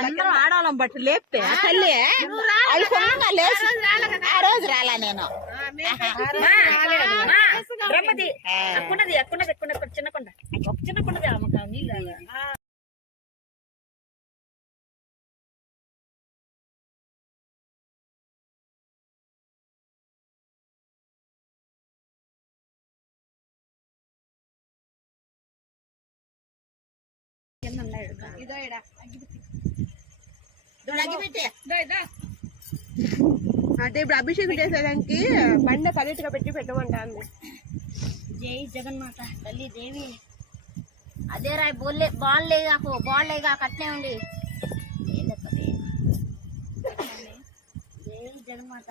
అందరం ఆడాలం బట్టి లేపితే తల్లి కొంగ లేచి ఆ రోజు రాలా నేను బ్రహ్మది అంటే ఇప్పుడు అభిషేకం చేసేదానికి బండ పల్లెట్టుగా పెట్టి పెట్టమంటాను జై జగన్మాత తల్లి దేవి. అదే రాయ్ బోల్లే బాల్లేగా పో బాల్లేగా కట్నే ఉండి. ఏందక్క దేవి? జై జగన్మాత.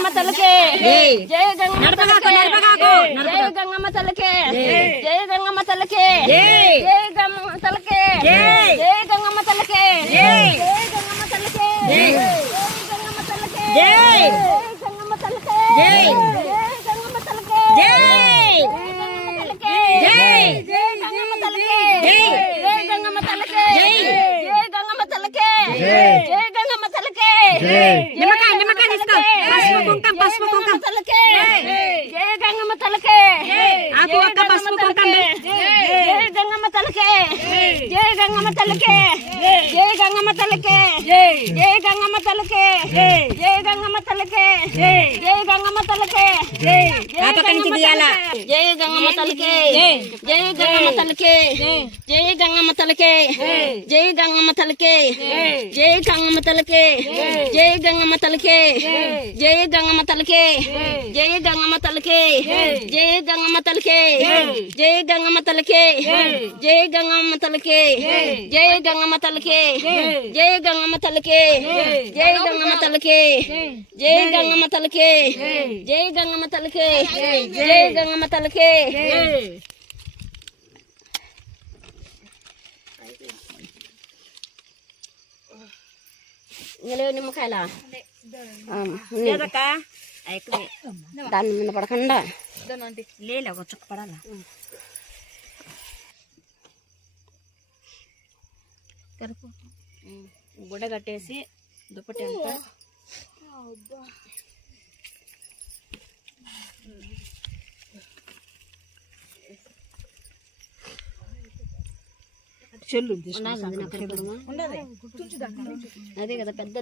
గంగమ్మ తలకే జై గంగమ్మ తలకే జై గంగమ్మ తలకే జై గంగమ్మ తలకే జై గంగమ్మ తలకే జై గంగమ్మ తలకే జై గంగమ్మ తలకే జై గంగమ్మ తలకే జై గంగమ్మ తలకే జై గంగమ్మ తలకే జై గంగమ్మ తలకే జై గంగమ్మ తలకే జై గంగమ్మ తలకే జై గంగమ్మ తలకే నిమ్మకాయ కుంకం పసుపు కుంకం తలకే. జై గంగమ్మ తలకే. ఆకు ఒక్క పసుపు కుంకం జై గంగమ్మ తలకే. జై గంగమ్మ తలకే. జై గంగమ్మ తలకే. జై గంగమ్మ తలకే. జై గంగమ్మ తలకే. జై గంగమ్మ తలకే. జై గంగమ్మ జై గంగమ్మ తలకే జై గంగమ్మ తలకే జై గంగమ్మ తలకే జై గంగమ్మ తలకే జై గంగమ్మ తలకే జై గంగమ్మ తలకే జై గంగమ్మ తలకే జై గంగమ్మ తలకే జై గంగమ్మ తలకే జై గంగమ్మ తలకే జై గంగమ్మ తలకే జై గంగమ్మ తలకే జై గంగమ్మ తలకే జై గంగమ్మ తలకే జై గంగమ్మ తలకే జై గంగమ్మ తలకే జై గంగమ్మ తలకే ఇంగలేవు నిమ్మకాయలా దాని మీద పడకుండా లేలే ఒక చుక్క పడాలా గుడ్డ కట్టేసి దుప్పటి అంతా చెల్లు అదే కదా పెద్ద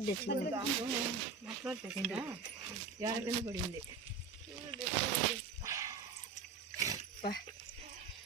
పడింది